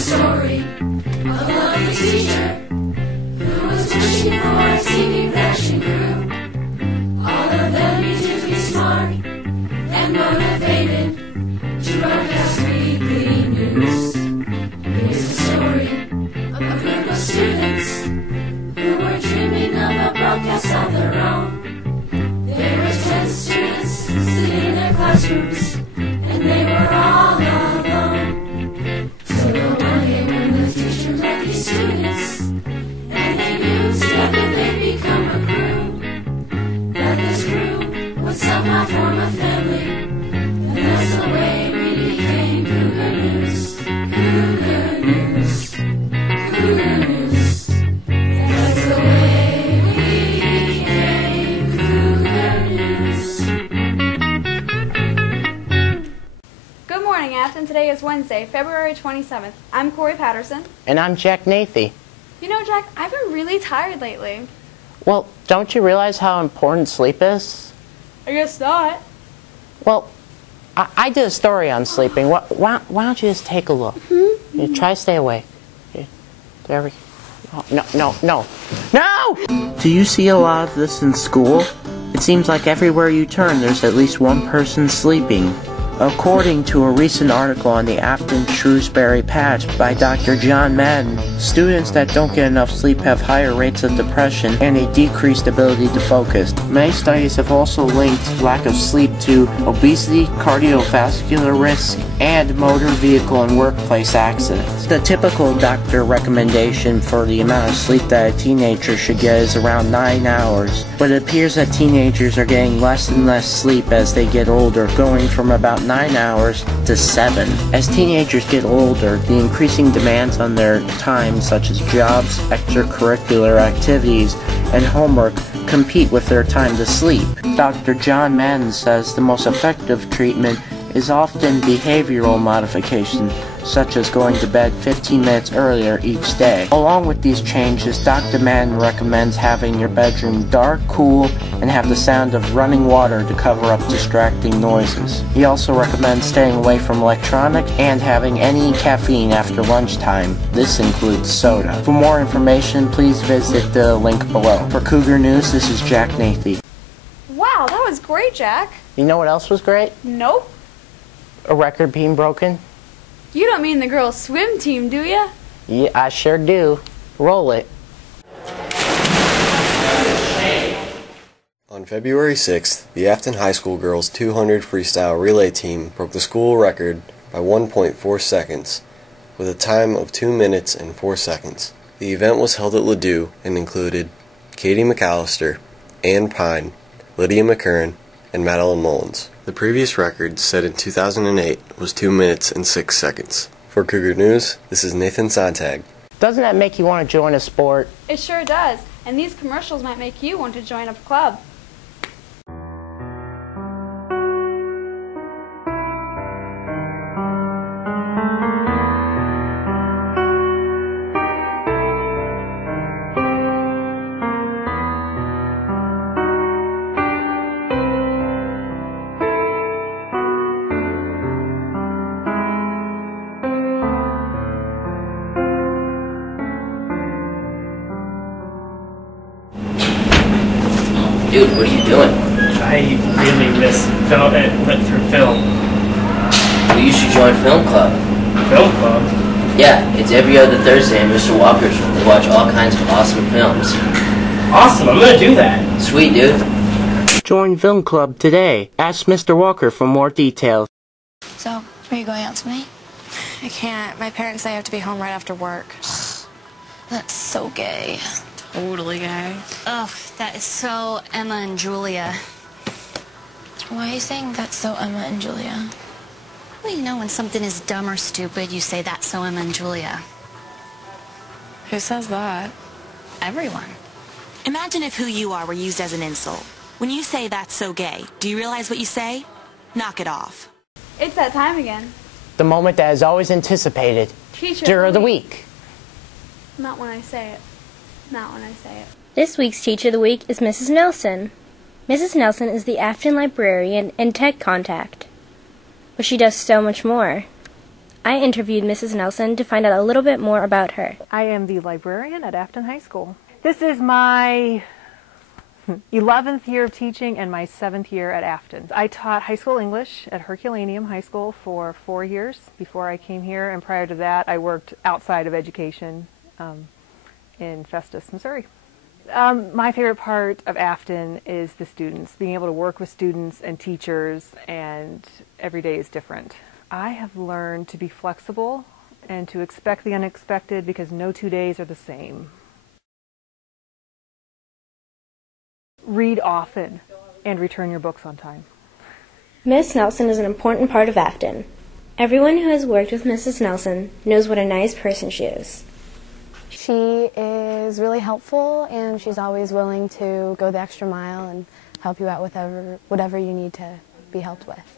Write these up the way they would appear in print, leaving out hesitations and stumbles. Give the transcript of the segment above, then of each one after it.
story of a lovely teacher who was wishing for a singing passion crew. All of them needed to be smart and motivated to broadcast weekly news. Here's the story of a group of students who were dreaming of a broadcast of their own. There were 10 students sitting in their classrooms, and they were all alone. Till the one day when the teacher met these students, and they knew together they'd become a crew. That this crew would somehow form a family, and that's the way we became Cougar News. Cougar News. Cougar News. That's the way we became Cougar News. Good morning, Afton. Today is Wednesday, February 27th. I'm Corey Patterson. And I'm Jack Nathy. You know, Jack, I've been really tired lately. Well, don't you realize how important sleep is? I guess not. Well, I did a story on sleeping. Why don't you just take a look? You try to stay awake. There we go. Oh, no! Do you see a lot of this in school? It seems like everywhere you turn there's at least one person sleeping. According to a recent article on the Afton-Shrewsbury Patch by Dr. John Madden, students that don't get enough sleep have higher rates of depression and a decreased ability to focus. Many studies have also linked lack of sleep to obesity, cardiovascular risk, and motor vehicle and workplace accidents. The typical doctor recommendation for the amount of sleep that a teenager should get is around 9 hours, but it appears that teenagers are getting less and less sleep as they get older, going from about 9 hours to 7. As teenagers get older, the increasing demands on their time, such as jobs, extracurricular activities, and homework, compete with their time to sleep. Dr. John Madden says the most effective treatment is often behavioral modification, such as going to bed 15 minutes earlier each day. Along with these changes, Dr. Madden recommends having your bedroom dark, cool, and have the sound of running water to cover up distracting noises. He also recommends staying away from electronic and having any caffeine after lunchtime. This includes soda. For more information, please visit the link below. For Cougar News, this is Jack Nathy. Wow, that was great, Jack. You know what else was great? Nope. A record being broken? You don't mean the girls' swim team, do ya? Yeah, I sure do. Roll it. On February 6th, the Afton High School girls 200 freestyle relay team broke the school record by 1.4 seconds, with a time of 2 minutes and 4 seconds. The event was held at Ladue and included Katie McAllister, Ann Pine, Lydia McCurran, and Madeline Mullins. The previous record, set in 2008, was 2 minutes and 6 seconds. For Cougar News, this is Nathan Sontag. Doesn't that make you want to join a sport? It sure does. And these commercials might make you want to join a club. Dude, what are you doing? I really miss lit through film. Well, you should join Film Club. Film Club? Yeah, it's every other Thursday in Mr. Walker's room. We watch all kinds of awesome films. Awesome, I'm gonna do that. Sweet, dude. Join Film Club today. Ask Mr. Walker for more details. So, are you going out tonight? I can't. My parents say I have to be home right after work. That's so gay. Totally gay. Ugh, that is so Emma and Julia. Why are you saying that's so Emma and Julia? Well, you know when something is dumb or stupid, you say that's so Emma and Julia. Who says that? Everyone. Imagine if who you are were used as an insult. When you say that's so gay, do you realize what you say? Knock it off. It's that time again. The moment that is always anticipated. Teacher of the week. Not when I say it. Not when I say it. This week's Teacher of the Week is Mrs. Nelson. Mrs. Nelson is the Afton librarian and tech contact. But she does so much more. I interviewed Mrs. Nelson to find out a little bit more about her. I am the librarian at Afton High School. This is my 11th year of teaching and my 7th year at Afton. I taught high school English at Herculaneum High School for 4 years before I came here, and prior to that I worked outside of education in Festus, Missouri. My favorite part of Afton is the students, being able to work with students and teachers, and every day is different. I have learned to be flexible and to expect the unexpected because no 2 days are the same. Read often and return your books on time. Miss Nelson is an important part of Afton. Everyone who has worked with Mrs. Nelson knows what a nice person she is. She is really helpful, and she's always willing to go the extra mile and help you out with whatever you need to be helped with.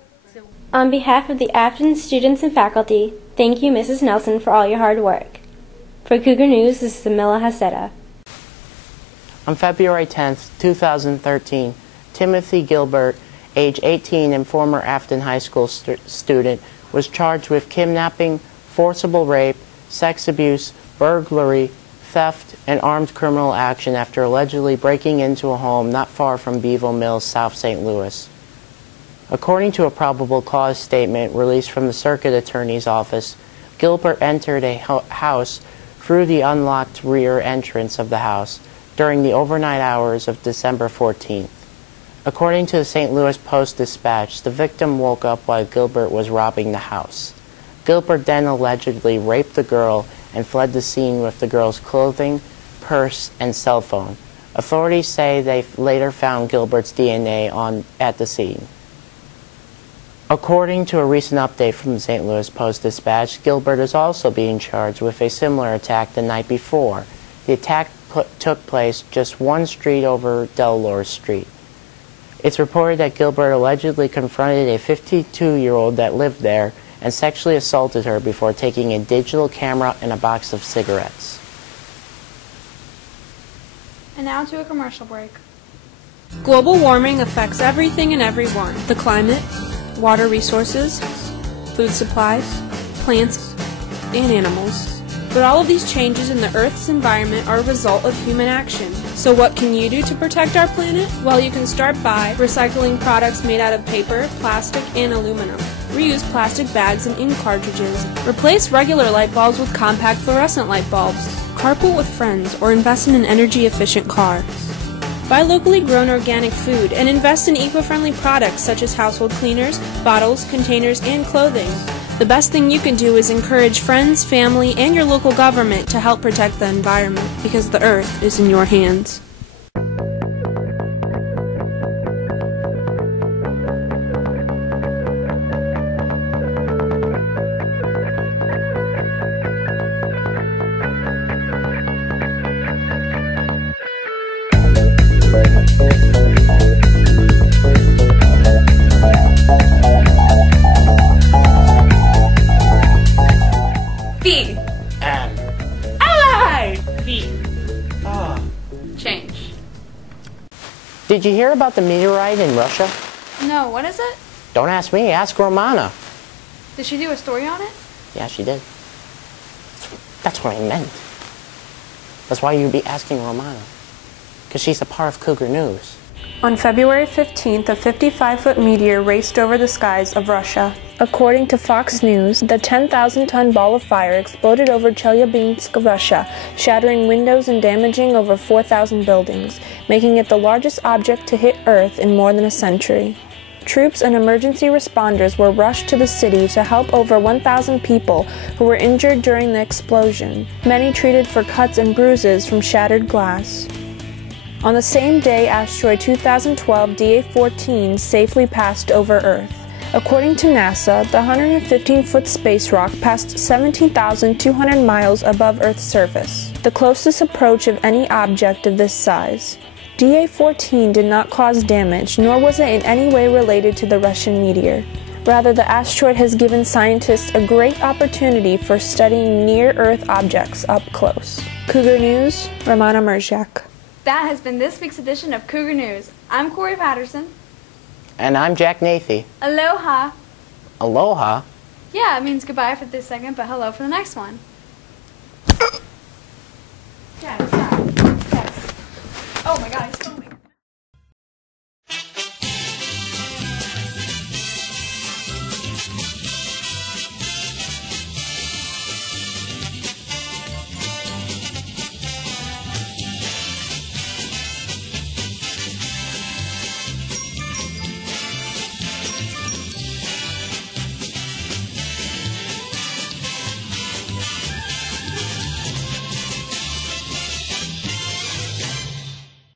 On behalf of the Afton students and faculty, thank you, Mrs. Nelson, for all your hard work. For Cougar News, this is Camilla Haceta. On February 10th, 2013, Timothy Gilbert, age 18 and former Afton High School student, was charged with kidnapping, forcible rape, sex abuse, burglary, theft, and armed criminal action after allegedly breaking into a home not far from Beeville Mills, South St. Louis. According to a probable cause statement released from the circuit attorney's office, Gilbert entered a house through the unlocked rear entrance of the house during the overnight hours of December 14th. According to the St. Louis Post-Dispatch, the victim woke up while Gilbert was robbing the house. Gilbert then allegedly raped the girl and fled the scene with the girl's clothing, purse, and cell phone. Authorities say they later found Gilbert's DNA at the scene. According to a recent update from the St. Louis Post-Dispatch, Gilbert is also being charged with a similar attack the night before. The attack took place just one street over Delaware Street. It's reported that Gilbert allegedly confronted a 52-year-old that lived there and sexually assaulted her before taking a digital camera and a box of cigarettes. And now to a commercial break. Global warming affects everything and everyone. The climate, water resources, food supplies, plants, and animals. But all of these changes in the Earth's environment are a result of human action. So what can you do to protect our planet? Well, you can start by recycling products made out of paper, plastic, and aluminum. Reuse plastic bags and ink cartridges. Replace regular light bulbs with compact fluorescent light bulbs. Carpool with friends or invest in an energy-efficient car. Buy locally grown organic food and invest in eco-friendly products such as household cleaners, bottles, containers, and clothing. The best thing you can do is encourage friends, family, and your local government to help protect the environment, because the earth is in your hands. Change. Did you hear about the meteorite in Russia? No, what is it? Don't ask me, ask Romana. Did she do a story on it? Yeah, she did. That's what I meant. That's why you'd be asking Romana. Because she's a part of Cougar News. On February 15th, a 55-foot meteor raced over the skies of Russia. According to Fox News, the 10,000-ton ball of fire exploded over Chelyabinsk, Russia, shattering windows and damaging over 4,000 buildings, making it the largest object to hit Earth in more than a century. Troops and emergency responders were rushed to the city to help over 1,000 people who were injured during the explosion, many treated for cuts and bruises from shattered glass. On the same day, asteroid 2012 DA-14 safely passed over Earth. According to NASA, the 115-foot space rock passed 17,200 miles above Earth's surface, the closest approach of any object of this size. DA-14 did not cause damage, nor was it in any way related to the Russian meteor. Rather, the asteroid has given scientists a great opportunity for studying near-Earth objects up close. Cougar News, Romana Merziak. That has been this week's edition of Cougar News. I'm Corey Patterson. And I'm Jack Nathy. Aloha. Aloha? Yeah, it means goodbye for this segment, but hello for the next one. Yeah, stop. Yes. Oh my God.